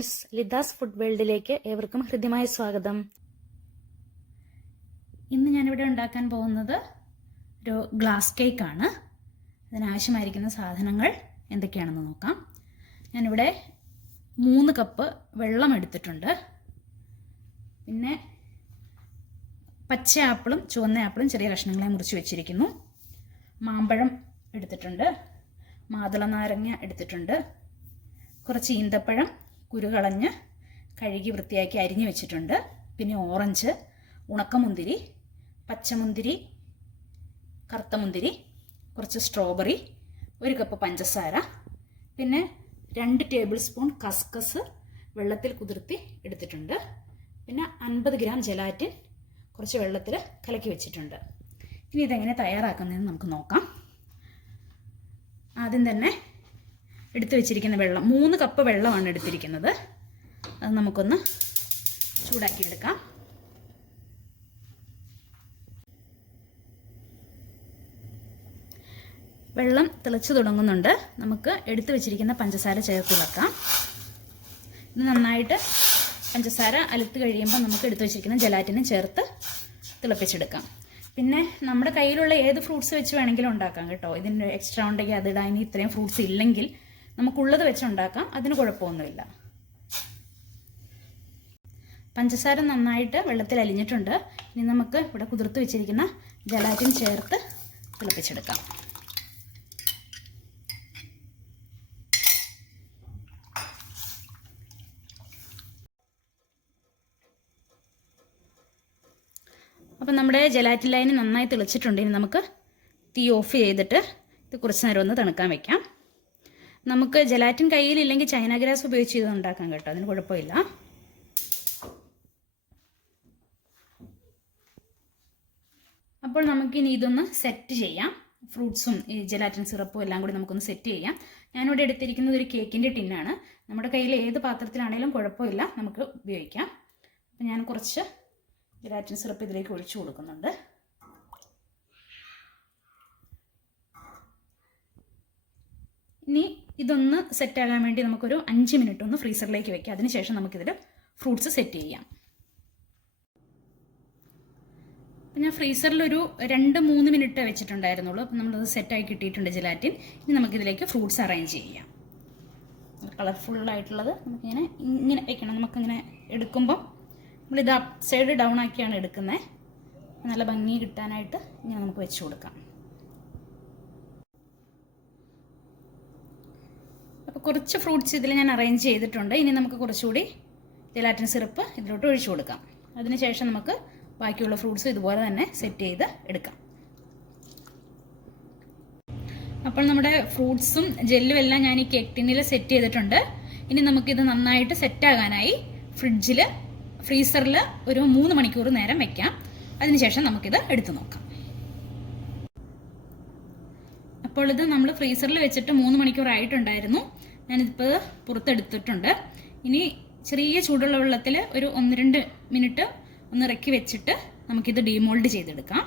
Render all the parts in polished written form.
Friends, ലിഥാസ് food വേൾഡിലേക്ക് ഏവർക്കും ഹൃദ്യമായ സ്വാഗതം. ഇന്ന് ഞാനിവിടെ ഉണ്ടാക്കാൻ പോകുന്നത് ഒരു ഗ്ലാസ് കേക്കാണ്. അതിനാവശ്യമായിരിക്കുന്ന സാധനങ്ങൾ എന്തൊക്കെയാണെന്ന് നോക്കാം. ഞാനിവിടെ 3 കപ്പ് വെള്ളം എടുത്തിട്ടുണ്ട്. പിന്നെ പച്ച ആപ്പിളും ചുവന്ന ആപ്പിളും ചെറിയ കഷ്ണങ്ങളെ മുറിച്ച് വെച്ചിരിക്കുന്നു. മാമ്പഴം എടുത്തിട്ടുണ്ട്. മാതള നാരങ്ങ എടുത്തിട്ടുണ്ട്. കുറച്ച് ഈന്തപ്പഴം കുരുകളഞ്ഞ് കഴുകി വൃത്തിയാക്കി അരിഞ്ഞു വെച്ചിട്ടുണ്ട്. പിന്നെ ഓറഞ്ച്, ഉണക്കമുന്തിരി, പച്ചമുന്തിരി, കറുത്ത മുന്തിരി, കുറച്ച് സ്ട്രോബെറി, 1 കപ്പ് പഞ്ചസാര, പിന്നെ 2 ടേബിൾ സ്പൂൺ കസ്കസ് വെള്ളത്തിൽ കുതിർത്തി എടുത്തിട്ടുണ്ട്. പിന്നെ 50 ഗ്രാം ജലാറ്റിൻ കുറച്ച് വെള്ളത്തിൽ കലക്കി വെച്ചിട്ടുണ്ട്. ഇനി ഇതെങ്ങനെ തയ്യാറാക്കുന്നതെന്ന് നമുക്ക് നോക്കാം. ആദ്യം തന്നെ എടുത്തു വെച്ചിരിക്കുന്ന വെള്ളം 3 കപ്പ് വെള്ളമാണ് എടുത്തിരിക്കുന്നത്. അത് നമുക്കൊന്ന് ചൂടാക്കിയെടുക്കാം. വെള്ളം തിളച്ചു തുടങ്ങുന്നുണ്ട്. നമുക്ക് എടുത്തു വെച്ചിരിക്കുന്ന പഞ്ചസാര ചേർത്ത് വെക്കാം. ഇത് നന്നായിട്ട് പഞ്ചസാര അലുത്ത് കഴിയുമ്പോൾ നമുക്ക് എടുത്തു വെച്ചിരിക്കുന്ന ജലാറ്റിനും ചേർത്ത് തിളപ്പിച്ചെടുക്കാം. പിന്നെ നമ്മുടെ കയ്യിലുള്ള ഏത് ഫ്രൂട്ട്സ് വെച്ച് വേണമെങ്കിലും ഉണ്ടാക്കാം കേട്ടോ. ഇതിൻ്റെ എക്സ്ട്രാ ഉണ്ടെങ്കിൽ അതിടാൻ. ഇനി ഇത്രയും ഫ്രൂട്ട്സ് ഇല്ലെങ്കിൽ നമുക്കുള്ളത് വെച്ച് ഉണ്ടാക്കാം, അതിന് കുഴപ്പമൊന്നുമില്ല. പഞ്ചസാര നന്നായിട്ട് വെള്ളത്തിൽ അലിഞ്ഞിട്ടുണ്ട്. ഇനി നമുക്ക് ഇവിടെ കുതിർത്ത് വെച്ചിരിക്കുന്ന ജലാറ്റിൻ ചേർത്ത് തിളപ്പിച്ചെടുക്കാം. അപ്പം നമ്മുടെ ജലാറ്റിൻ ലൈൻ നന്നായി തിളച്ചിട്ടുണ്ട്. ഇനി നമുക്ക് തീ ഓഫ് ചെയ്തിട്ട് ഇത് കുറച്ച് നേരം ഒന്ന് തണുക്കാൻ വെക്കാം. നമുക്ക് ജലാറ്റിൻ കയ്യിലില്ലെങ്കിൽ ചൈന ഗ്രാസ് ഉപയോഗിച്ച് ഇത് ഉണ്ടാക്കാം കേട്ടോ, അതിന് കുഴപ്പമില്ല. അപ്പോൾ നമുക്കിനി ഇതൊന്ന് സെറ്റ് ചെയ്യാം. ഫ്രൂട്ട്സും ഈ ജലാറ്റിൻ സിറപ്പും എല്ലാം കൂടി നമുക്കൊന്ന് സെറ്റ് ചെയ്യാം. ഞാനിവിടെ എടുത്തിരിക്കുന്നത് ഒരു കേക്കിൻ്റെ ടിന്നാണ്. നമ്മുടെ കയ്യിൽ ഏത് പാത്രത്തിലാണെങ്കിലും കുഴപ്പമില്ല, നമുക്ക് ഉപയോഗിക്കാം. അപ്പം ഞാൻ കുറച്ച് ജലാറ്റിൻ സിറപ്പ് ഇതിലേക്ക് ഒഴിച്ചു കൊടുക്കുന്നുണ്ട്. ഇനി ഇതൊന്ന് സെറ്റാകാൻ വേണ്ടി നമുക്കൊരു 5 മിനിറ്റ് ഒന്ന് ഫ്രീസറിലേക്ക് വെക്കാം. അതിനുശേഷം നമുക്കിതിൽ ഫ്രൂട്ട്സ് സെറ്റ് ചെയ്യാം. അപ്പം ഞാൻ ഫ്രീസറിലൊരു 2-3 മിനിറ്റ് വെച്ചിട്ടുണ്ടായിരുന്നുള്ളൂ. അപ്പം നമ്മളത് സെറ്റായി കിട്ടിയിട്ടുണ്ട് ജലാറ്റിൻ. ഇനി നമുക്കിതിലേക്ക് ഫ്രൂട്ട്സ് അറേഞ്ച് ചെയ്യാം. കളർഫുള്ളായിട്ടുള്ളത് നമുക്കിങ്ങനെ വെക്കണം. നമുക്കിങ്ങനെ എടുക്കുമ്പം നമ്മളിത് അപ്പ് സൈഡ് ഡൗൺ ആക്കിയാണ് എടുക്കുന്നത്. നല്ല ഭംഗി കിട്ടാനായിട്ട് ഇങ്ങനെ നമുക്ക് വെച്ച് കൊടുക്കാം. അപ്പോൾ കുറച്ച് ഫ്രൂട്ട്സ് ഇതിൽ ഞാൻ അറേഞ്ച് ചെയ്തിട്ടുണ്ട്. ഇനി നമുക്ക് കുറച്ചുകൂടി ജലാറ്റിൻ സിറപ്പ് ഇതിലോട്ട് ഒഴിച്ചു കൊടുക്കാം. അതിനുശേഷം നമുക്ക് ബാക്കിയുള്ള ഫ്രൂട്ട്സ് ഇതുപോലെ തന്നെ സെറ്റ് ചെയ്ത് എടുക്കാം. അപ്പോൾ നമ്മുടെ ഫ്രൂട്ട്സും ജെല്ലും എല്ലാം ഞാൻ ഈ കേക്ക് ടിന്നിൽ സെറ്റ് ചെയ്തിട്ടുണ്ട്. ഇനി നമുക്കിത് നന്നായിട്ട് സെറ്റാകാനായി ഫ്രീസറിൽ ഒരു 3 മണിക്കൂർ നേരം വെക്കാം. അതിനുശേഷം നമുക്കിത് എടുത്തു നോക്കാം. അപ്പോൾ ഇത് നമ്മൾ ഫ്രീസറിൽ വെച്ചിട്ട് 3 മണിക്കൂർ ആയിട്ടുണ്ടായിരുന്നു. ഞാനിപ്പോൾ പുറത്തെടുത്തിട്ടുണ്ട്. ഇനി ചെറിയ ചൂടുള്ള വെള്ളത്തിൽ ഒരു 1-2 മിനിറ്റ് ഒന്ന് ഇറക്കി വെച്ചിട്ട് നമുക്കിത് ഡീമോൾഡ് ചെയ്തെടുക്കാം.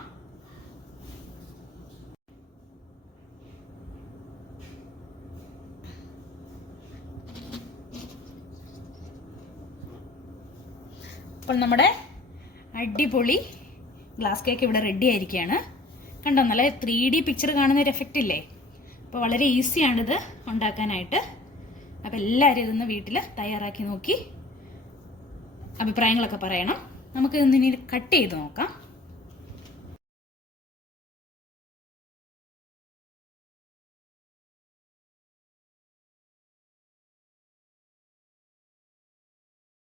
അപ്പോൾ നമ്മുടെ അടിപൊളി ഗ്ലാസ് കേക്ക് ഇവിടെ റെഡി ആയിരിക്കുകയാണ്. കണ്ടോ, നല്ല 3D പിക്ചർ കാണുന്ന ഒരു എഫക്റ്റ് ഇല്ലേ? അപ്പോൾ വളരെ ഈസിയാണിത് ഉണ്ടാക്കാനായിട്ട്. അപ്പോൾ എല്ലാവരും ഇതൊന്ന് വീട്ടിൽ തയ്യാറാക്കി നോക്കി അഭിപ്രായങ്ങളൊക്കെ പറയണം. നമുക്ക് ഇതൊന്നിനി കട്ട് ചെയ്ത് നോക്കാം.